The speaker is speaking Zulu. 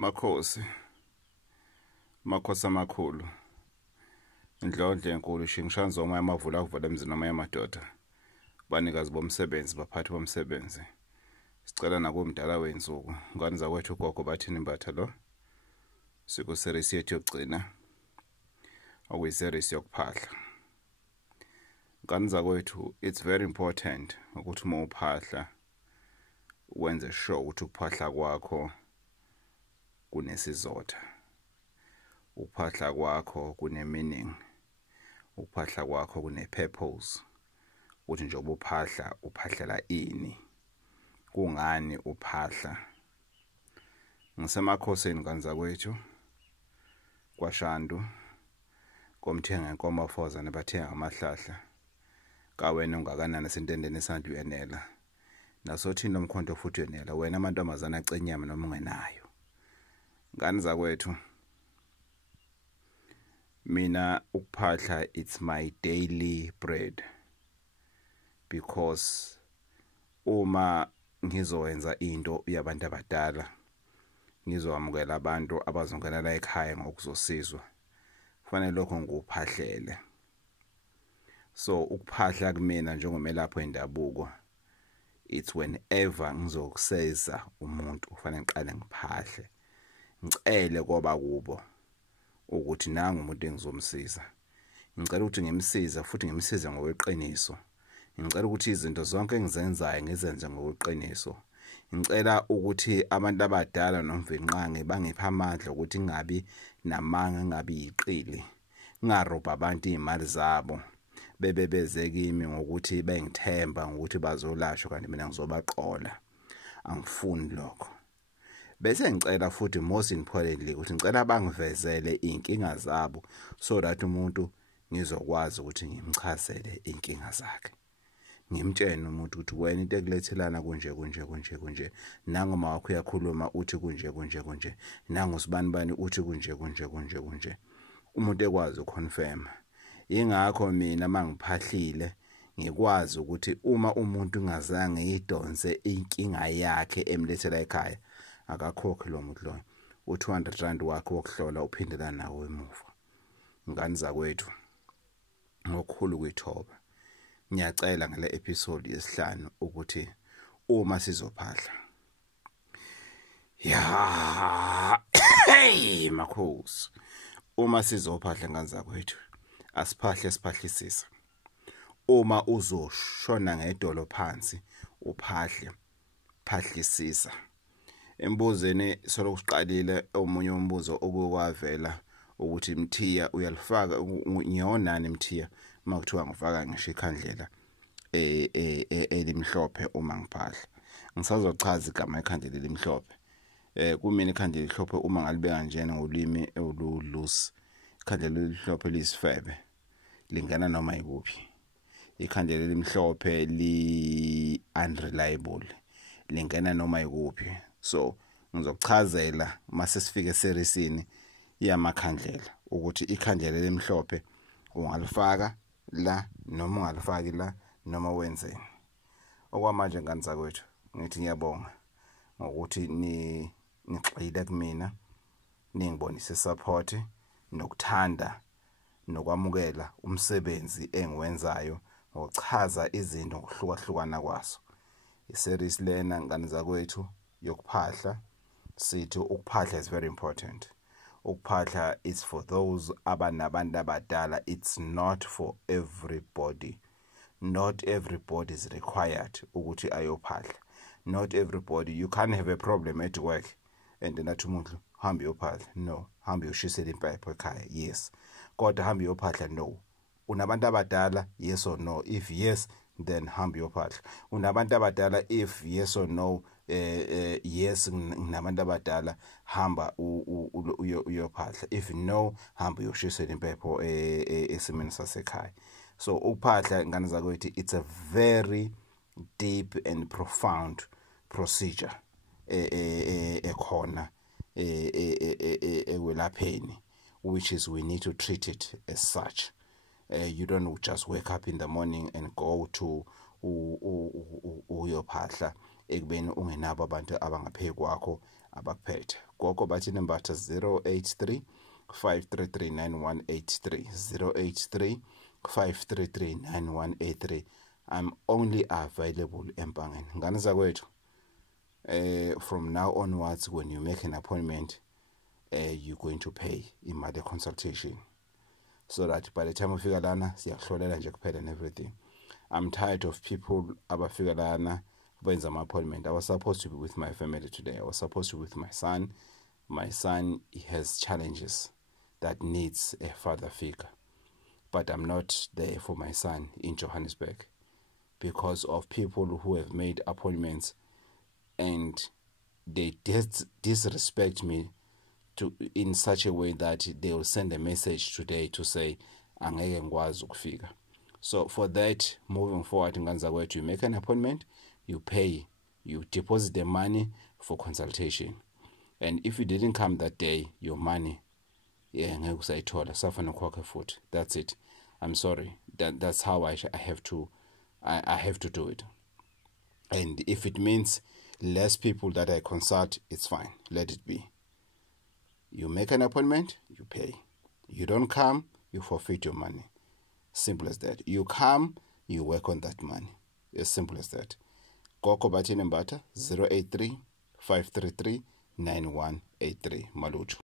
Makhosi amakhulu indlondle enkulu shingishanzo moya amavula kuvula emzini noma yamadoda banikazi bomsebenzi baphathi bomsebenzi sicela nakumdala wensuku ngani zakwethu Gogo Bathini Mbatha lo siku series yethu yokugcina okuyiseries yokuphahla ngani zakwethu. It's very important ukuthi uma uphahla wenze sure ukuthi ukuphahla kwakho kunesizotha, ukuphahla kwakho kune-meaning, ukuphahla kwakho kune-purpose, ukuthi njengoba uphahla uphahlela ini, kungani uphahla. Ngisemakhosini ngani zakwethu kwaShandu komthenga inkomo foza nebathenga amahlahla kawena ungakanani sentendeni esandla uyenela nasothini nomkhonto futhi uyenela wena amantombazana acenyama noma ungenayo. Ngani zakwethu mina ukuphahla it's my daily bread because uma ngizowenza into yabantu abadala ngizoamukela abantu abazongenela ekhaya ngokuzosizwa kufanele lokho ngikuphahlele. So ukuphahla kumina njengomelaphi wendabuko it's whenever ngizokuseza umuntu kufanele ngiqale ngiphahle ngicele koba kubo ukuthi nanga umuntu engizomsiza, ngicela ukuthi ngimsiza futhi ngimsize ngokweqiniso, ngicela ukuthi izinto zonke engizenzayo ngizenze ngokweqiniso, ngicela ukuthi abantu abadala nomvinqange bangipha amandla ukuthi ngingabi namanga ngingabi yiqili, ngarobha abantu izimali zabo bebeze kimi ngokuthi bengithemba ngokuthi bazolashwa kanti mina ngizobaqola. Angifuni lokho. Bese ngicela futhi most importantly ukuthi ngicela bangivezele inkinga zabo so that umuntu ngizokwazi ukuthi ngimchazele inkinga zakhe, ngimtshene umuntu ukuthi wena into ekulethelana kunje nangoma wakho uyakhuluma uthi kunje nangosibani bani uthi kunje umuntu ekwazi uconfirm. Ingakho mina mangiphahlile ngikwazi ukuthi uma umuntu ngazange idonse inkinga yakhe emlethela ekhaya akakhokhe lo muntu lo u200 wakhe wokuhlola uphindela nawo emuva. Ngani zakwethu ngokukhulu kwithoba ngiyacela ngale episode yesihlanu ukuthi uma sizophahla hey makhosi, uma sizophahla ngani zakwethu asiphahle siphahlisisa. Uma uzoshona ngedolo phansi uphahle phahlisisa. Embuzeni solokuqalile omunye umbuzo okukwavela ukuthi mthiya uyalifaka ngiyonani mthiya makuthiwa ngifaka ngisho ikhandlela elimhlophe uma ngiphahla. Ngisazochaza igama ikhandlela elimhlophe. Kumina ikhandlela elimhlophe uma ngalibeka njena ngolimi olulusi, ikhandlela elimhlophe lisifebe lingana noma ikuphi. Ikhandlela elimhlophe li unreliable lingena noma ikuphi. So ngizokuchazela mase sifike seriesini yamakhandlela ukuthi ikhandlela elimhlophe ungalifaka la noma ungalifaki la noma wenzeni. Okwamanje ngani zakwethu ngithi ngiyabonga ngokuthi nixhile kumina, ningibonise support nokuthanda nokwamukela umsebenzi engiwenzayo ngokuchaza izinto ngokuhlukahlukana kwazo. Iseries lena ngani zakwethu yokuphahla sithi ukuphahla is very important. Ukuphahla is for those abanabantu abadala. It's not for everybody. Not everybody is required ukuthi ayophahla. Not everybody. You can't have a problem at work and then athi umuntu hamba uyophahla. No, hamba uyoshisela impepho ekhaya. Yes. Kodwa hamba uyophahla. No. Unabantu abadala? Yes or no? If yes, then hamba uyophahla. Unabantu abadala? If yes or no, yes nginabantu abadala, hamba uyophahla. If no, hamba uyoshisela impepho esimeni sasekhaya. So ukuphahla ngani zakwethu it's a very deep and profound procedure ekhona ekwelapheni, which is we need to treat it as such. You don't just wake up in the morning and go to uyophahla ekubeni ungenabo abantu abangaphe kwakho abakuphethe. Gogo Bathini Mbatha 083 533 9183 083 533 9183. I'm only available empangeni. Ngane zakwethu, from now onwards, when you make an appointment, you're going to pay imali consultation, so that by the time ufika lana siyakuhlolela nje kuphela and everything. I'm tired of people abafika lana benza ama appointment. I was supposed to be with my family today. I was supposed to be with my son. My son, he has challenges that needs a father figure, but I'm not there for my son in Johannesburg because of people who have made appointments and they disrespect me in such a way that they will send a message today to say angeke ngikwazi ukufika. So for that, moving forward, you make an appointment, you pay, you deposit the money for consultation, and if you didn't come that day, your money, ngeke usayithola, safana ukhokhe futhi. That's it. I'm sorry. That's how I have to do it. And if it means less people that I consult, it's fine. Let it be. You make an appointment, you pay. You don't come, you forfeit your money. Simple as that. You come, you work on that money. As simple as that. Gogo Bathini Mbatha 083 533 9183. Malucho.